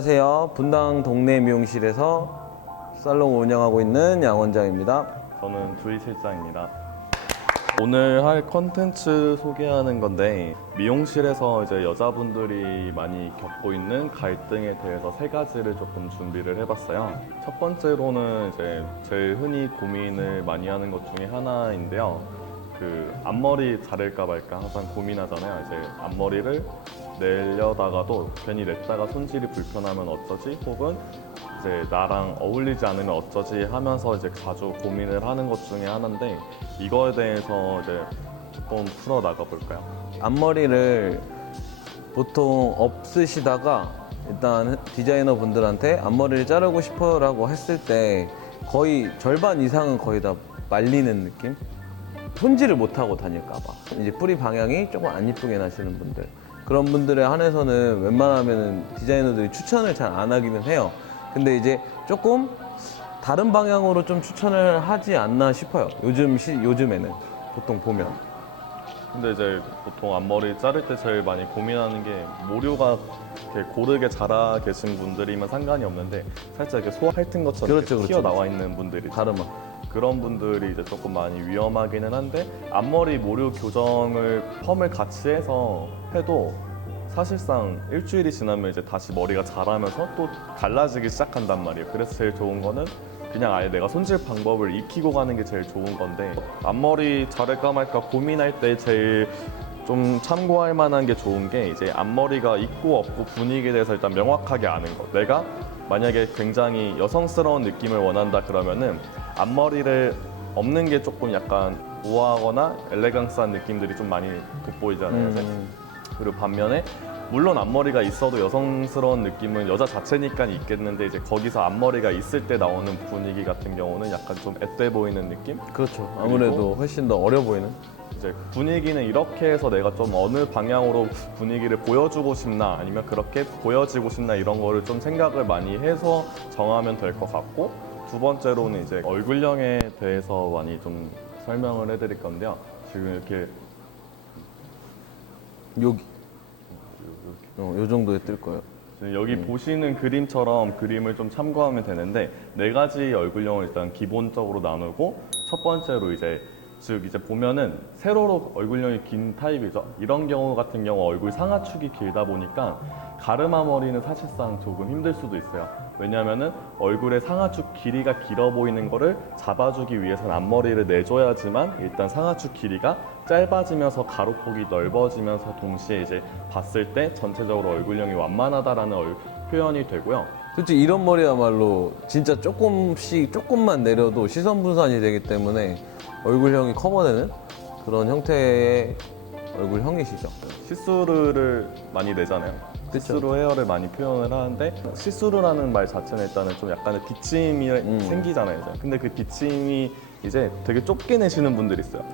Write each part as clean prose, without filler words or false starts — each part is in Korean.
안녕하세요. 분당 동네 미용실에서 살롱 운영하고 있는 양 원장입니다. 저는 주희 실장입니다. 오늘 할 컨텐츠 소개하는 건데 미용실에서 이제 여자분들이 많이 겪고 있는 갈등에 대해서 세 가지를 조금 준비를 해봤어요. 첫 번째로는 이제 제일 흔히 고민을 많이 하는 것 중에 하나인데요. 그 앞머리 자를까 말까 항상 고민하잖아요. 이제 앞머리를 내려다가도 괜히 냈다가 손질이 불편하면 어쩌지? 혹은 이제 나랑 어울리지 않으면 어쩌지 하면서 이제 자주 고민을 하는 것 중에 하나인데 이거에 대해서 이제 조금 풀어 나가 볼까요? 앞머리를 보통 없으시다가 일단 디자이너 분들한테 앞머리를 자르고 싶어라고 했을 때 거의 절반 이상은 거의 다 말리는 느낌? 손질을 못하고 다닐까 봐. 이제 뿌리 방향이 조금 안 이쁘게 나시는 분들. 그런 분들에 한해서는 웬만하면 디자이너들이 추천을 잘 안 하기는 해요. 근데 이제 조금 다른 방향으로 좀 추천을 하지 않나 싶어요. 요즘에는 보통 보면. 근데 이제 보통 앞머리 자를 때 제일 많이 고민하는 게 모류가 이렇게 고르게 자라 계신 분들이면 상관이 없는데 살짝 이렇게 소 핥은 것처럼 그렇죠, 이렇게 그렇죠. 튀어나와 있는 분들이 가르마. 그런 분들이 이제 조금 많이 위험하기는 한데 앞머리 모류 교정을 펌을 같이 해서 해도 사실상 일주일이 지나면 이제 다시 머리가 자라면서 또 갈라지기 시작한단 말이에요. 그래서 제일 좋은 거는 그냥 아예 내가 손질 방법을 익히고 가는 게 제일 좋은 건데 앞머리 자를까 말까 고민할 때 제일 좀 참고할 만한 게 좋은 게 이제 앞머리가 있고 없고 분위기에 대해서 일단 명확하게 아는 거. 내가 만약에 굉장히 여성스러운 느낌을 원한다 그러면은 앞머리를 없는 게 조금 약간 우아하거나 엘레강스한 느낌들이 좀 많이 돋보이잖아요. 그리고 반면에 물론 앞머리가 있어도 여성스러운 느낌은 여자 자체니까 있겠는데 이제 거기서 앞머리가 있을 때 나오는 분위기 같은 경우는 약간 좀 앳돼 보이는 느낌? 그렇죠. 아무래도 훨씬 더 어려 보이는. 이제 분위기는 이렇게 해서 내가 좀 어느 방향으로 분위기를 보여주고 싶나 아니면 그렇게 보여지고 싶나 이런 거를 좀 생각을 많이 해서 정하면 될 것 같고 두 번째로는 이제 얼굴형에 대해서 많이 좀 설명을 해드릴 건데요. 지금 이렇게 여기. 요 정도에 뜰 거예요. 여기 보시는 그림처럼 그림을 좀 참고하면 되는데 네 가지 얼굴형을 일단 기본적으로 나누고 첫 번째로 이제 즉 이제 보면은 세로로 얼굴형이 긴 타입이죠. 이런 경우 같은 경우 얼굴 상하축이 길다 보니까 가르마 머리는 사실상 조금 힘들 수도 있어요. 왜냐하면은 얼굴의 상하축 길이가 길어 보이는 거를 잡아주기 위해서는 앞머리를 내줘야지만 일단 상하축 길이가 짧아지면서 가로폭이 넓어지면서 동시에 이제 봤을 때 전체적으로 얼굴형이 완만하다라는 표현이 되고요. 솔직히 이런 머리야말로 진짜 조금만 내려도 시선 분산이 되기 때문에 얼굴형이 커버되는 그런 형태의 얼굴형이시죠. 시스루를 많이 내잖아요. 그쵸. 시스루 헤어를 많이 표현을 하는데 시스루라는 말 자체는 일단은 좀 약간의 비침이 생기잖아요. 이제. 근데 그 비침이 이제 되게 좁게 내시는 분들이 있어요.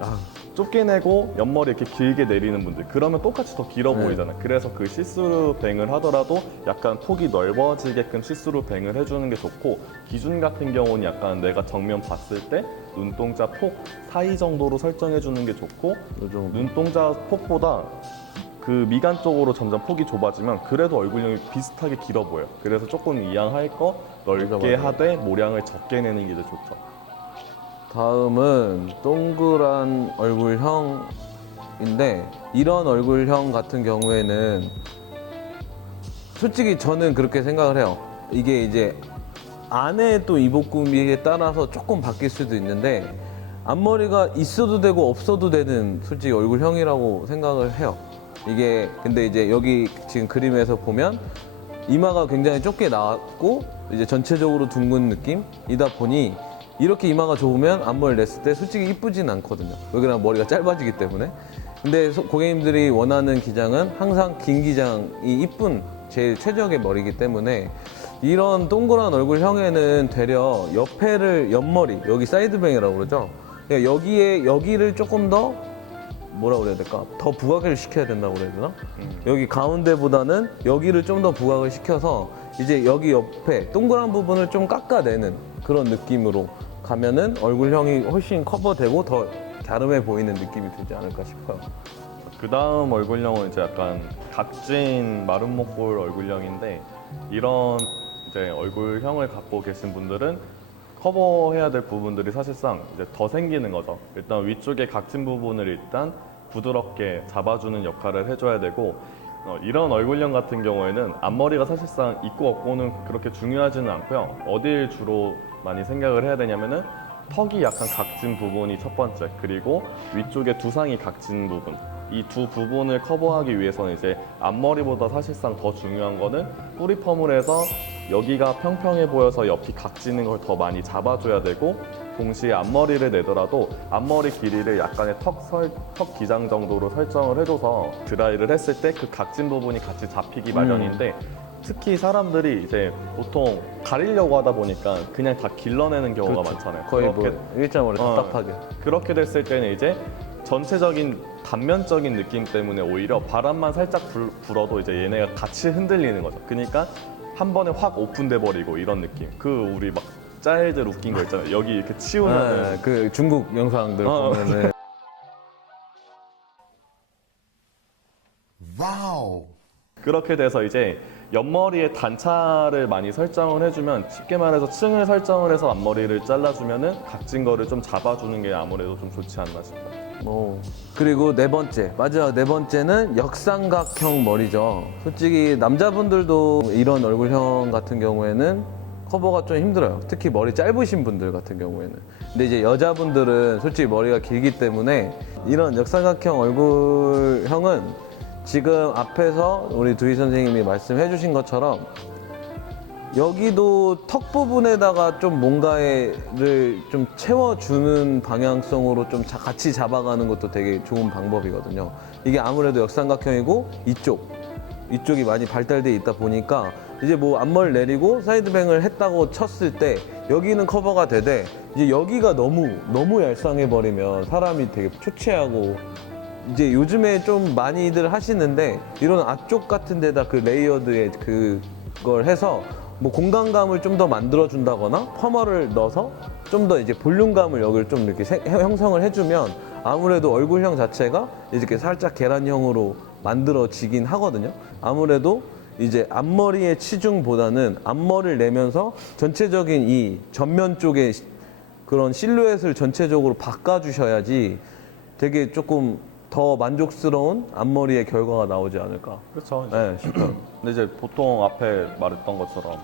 좁게 내고 옆머리 이렇게 길게 내리는 분들 그러면 똑같이 더 길어 보이잖아요. 그래서 그 시스루 뱅을 하더라도 약간 폭이 넓어지게끔 시스루 뱅을 해주는 게 좋고 기준 같은 경우는 약간 내가 정면 봤을 때 눈동자 폭 사이 정도로 설정해 주는 게 좋고 요 정도. 눈동자 폭보다 그 미간 쪽으로 점점 폭이 좁아지면 그래도 얼굴형이 비슷하게 길어 보여요. 그래서 조금 이왕할 거 넓게 맞아. 하되 모량을 적게 내는 게 더 좋죠. 다음은 동그란 얼굴형인데 이런 얼굴형 같은 경우에는 솔직히 저는 그렇게 생각을 해요. 이게 이제 안에 또 이복구비에 따라서 조금 바뀔 수도 있는데 앞머리가 있어도 되고 없어도 되는 솔직히 얼굴형이라고 생각을 해요. 이게 근데 이제 여기 지금 그림에서 보면 이마가 굉장히 좁게 나왔고 이제 전체적으로 둥근 느낌이다 보니 이렇게 이마가 좁으면 앞머리를 냈을 때 솔직히 이쁘진 않거든요. 여기랑 머리가 짧아지기 때문에. 근데 고객님들이 원하는 기장은 항상 긴 기장이 이쁜 제일 최적의 머리이기 때문에 이런 동그란 얼굴형에는 되려 옆머리, 여기 사이드뱅이라고 그러죠. 그러니까 여기를 조금 더 뭐라 그래야 될까? 더 부각을 시켜야 된다고 그래야 되나? 여기 가운데보다는 여기를 좀 더 부각을 시켜서 이제 여기 옆에 동그란 부분을 좀 깎아내는 그런 느낌으로 가면은 얼굴형이 훨씬 커버되고 더 갸름해 보이는 느낌이 들지 않을까 싶어요. 그 다음 얼굴형은 이제 약간 각진 마른 목볼 얼굴형인데 이런 이제 얼굴형을 갖고 계신 분들은 커버해야 될 부분들이 사실상 이제 더 생기는 거죠. 일단 위쪽의 각진 부분을 일단 부드럽게 잡아주는 역할을 해줘야 되고, 이런 얼굴형 같은 경우에는 앞머리가 사실상 있고 없고는 그렇게 중요하지는 않고요. 어딜 주로 많이 생각을 해야 되냐면은 턱이 약간 각진 부분이 첫 번째, 그리고 위쪽에 두상이 각진 부분, 이 두 부분을 커버하기 위해서는 이제 앞머리보다 사실상 더 중요한 거는 뿌리 펌을 해서 여기가 평평해 보여서 옆이 각지는 걸 더 많이 잡아줘야 되고, 동시에 앞머리를 내더라도 앞머리 길이를 약간의 턱 기장 정도로 설정을 해줘서 드라이를 했을 때 그 각진 부분이 같이 잡히기 마련인데, 특히 사람들이 이제 보통 가리려고 하다 보니까 그냥 다 길러내는 경우가 그렇죠. 많잖아요. 거의 뭐 그렇게 일자머리 답답하게. 그렇게 됐을 때는 이제 전체적인 단면적인 느낌 때문에 오히려 바람만 살짝 불어도 이제 얘네가 같이 흔들리는 거죠. 그러니까 한 번에 확 오픈돼 버리고 이런 느낌. 그 우리 막 짤들 웃긴 거 있잖아요. 여기 이렇게 치우면은 네, 그 중국 영상들 보면은 와우. 그렇게 돼서 이제 옆머리에 단차를 많이 설정을 해주면, 쉽게 말해서 층을 설정을 해서 앞머리를 잘라주면은 각진 거를 좀 잡아주는 게 아무래도 좀 좋지 않나 싶어요. 그리고 네 번째, 마지막 네 번째는 역삼각형 머리죠. 솔직히 남자분들도 이런 얼굴형 같은 경우에는 커버가 좀 힘들어요. 특히 머리 짧으신 분들 같은 경우에는. 근데 이제 여자분들은 솔직히 머리가 길기 때문에 이런 역삼각형 얼굴형은 지금 앞에서 우리 두희 선생님이 말씀해 주신 것처럼 여기도 턱 부분에다가 좀 뭔가를 좀 채워주는 방향성으로 좀 같이 잡아가는 것도 되게 좋은 방법이거든요. 이게 아무래도 역삼각형이고 이쪽이 많이 발달돼 있다 보니까 이제 뭐 앞머리 내리고 사이드뱅을 했다고 쳤을 때 여기는 커버가 되되, 이제 여기가 너무 얄쌍해 버리면 사람이 되게 초췌하고, 이제 요즘에 좀 많이들 하시는데 이런 앞쪽 같은 데다 그 레이어드에 그걸 해서 뭐 공간감을 좀 더 만들어 준다거나 펌어를 넣어서 좀 더 이제 볼륨감을 여기를 좀 이렇게 형성을 해주면 아무래도 얼굴형 자체가 이렇게 살짝 계란형으로 만들어지긴 하거든요. 아무래도 이제 앞머리의 치중보다는 앞머리를 내면서 전체적인 이 전면 쪽의 그런 실루엣을 전체적으로 바꿔주셔야지 되게 조금 더 만족스러운 앞머리의 결과가 나오지 않을까. 그렇죠. 네, 싶어요. 근데 이제 보통 앞에 말했던 것처럼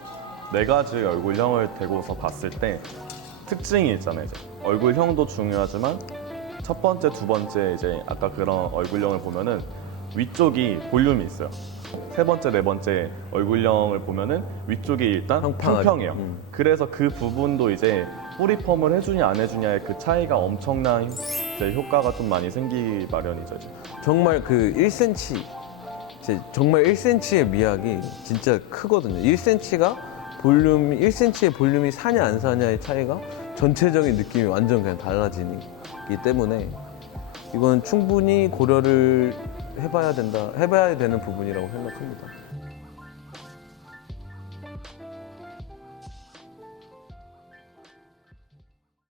네 가지 얼굴형을 대고서 봤을 때 특징이 있잖아요. 이제 얼굴형도 중요하지만 첫 번째, 두 번째 이제 아까 그런 얼굴형을 보면은 위쪽이 볼륨이 있어요. 세 번째, 네 번째 얼굴형을 보면은 위쪽이 일단 평평하죠. 평평해요. 그래서 그 부분도 이제 뿌리 펌을 해주냐 안 해주냐의 그 차이가 엄청난 이제 효과가 좀 많이 생기기 마련이죠. 정말 그 1cm, 정말 1cm의 미학이 진짜 크거든요. 1cm가 1cm의 볼륨이 사냐 안 사냐의 차이가 전체적인 느낌이 완전 그냥 달라지기 때문에 이건 충분히 고려를 해봐야 되는 부분이라고 생각합니다.